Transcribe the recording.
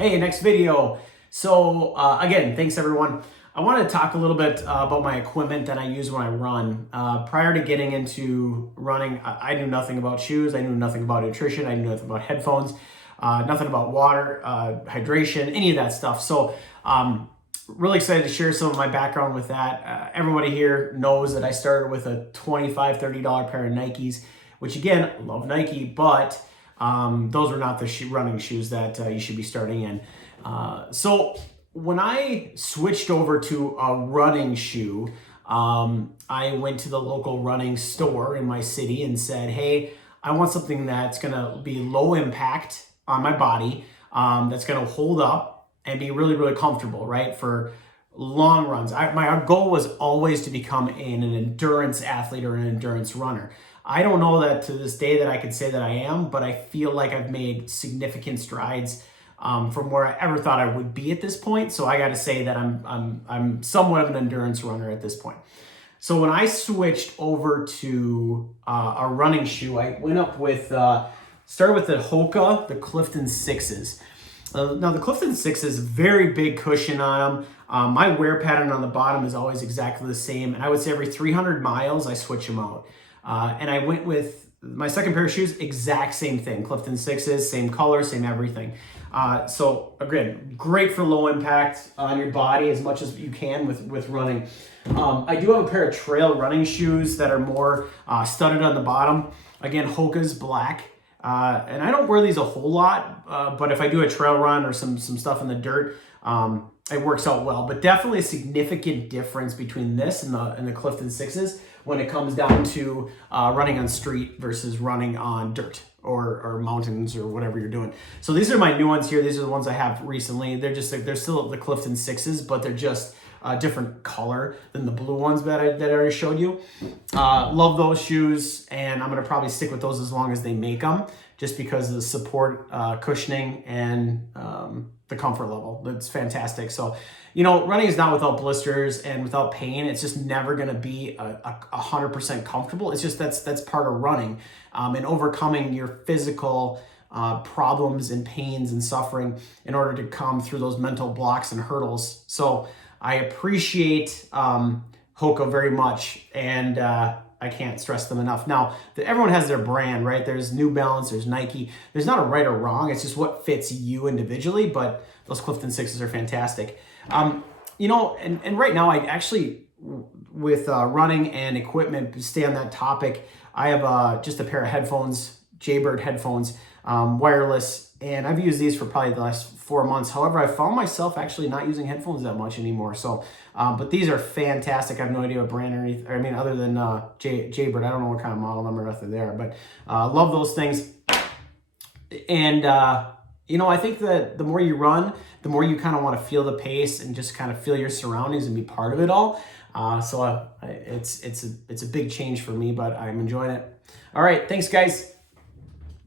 Hey, next video. So again, thanks everyone. I wanted to talk a little bit about my equipment that I use when I run. Prior to getting into running, I knew nothing about shoes. I knew nothing about nutrition. I knew nothing about headphones, nothing about water, hydration, any of that stuff. So really excited to share some of my background with that. Everybody here knows that I started with a $25, $30 pair of Nikes, which again, love Nike, but those were not the running shoes that you should be starting in. So when I switched over to a running shoe, I went to the local running store in my city and said, hey, I want something that's going to be low impact on my body, that's going to hold up and be really, really comfortable, right? For long runs. My goal was always to become an endurance athlete or an endurance runner. I don't know that to this day that I could say that I am, but I feel like I've made significant strides from where I ever thought I would be at this point. So I got to say that I'm somewhat of an endurance runner at this point. So when I switched over to a running shoe, I went up with started with the Hoka, the Clifton 6s. Now the Clifton 6 very big cushion on them. My wear pattern on the bottom is always exactly the same, and I would say every 300 miles I switch them out. And I went with my second pair of shoes, exact same thing. Clifton 6s, same color, same everything. So again, great for low impact on your body as much as you can with running. I do have a pair of trail running shoes that are more studded on the bottom. Again, Hoka's black. And I don't wear these a whole lot, but if I do a trail run or some stuff in the dirt, it works out well. But definitely a significant difference between this and the Clifton 6s when it comes down to running on street versus running on dirt or mountains or whatever you're doing. So these are my new ones here. These are the ones I have recently. They're still the Clifton 6s, but they're just a different color than the blue ones that I already showed you. Love those shoes, and I'm gonna probably stick with those as long as they make them, just because of the support, cushioning, and the comfort level. That's fantastic. So, you know, running is not without blisters and without pain. It's just never gonna be 100% comfortable. It's just that's part of running, and overcoming your physical problems and pains and suffering in order to come through those mental blocks and hurdles. So I appreciate Hoka very much, and I can't stress them enough. Now, everyone has their brand, right? There's New Balance, there's Nike. There's not a right or wrong. It's just what fits you individually, but those Clifton 6s are fantastic. You know, and right now, I actually, with running and equipment, to stay on that topic, I have just a pair of headphones, Jaybird headphones, wireless, and I've used these for probably the last 4 months. However, I found myself actually not using headphones that much anymore. So, but these are fantastic. I have no idea what brand or anything, I mean, other than Jaybird. I don't know what kind of model number they are, but love those things. And, you know, I think that the more you run, the more you kind of want to feel the pace and just kind of feel your surroundings and be part of it all. So it's a big change for me, but I'm enjoying it. All right. Thanks, guys.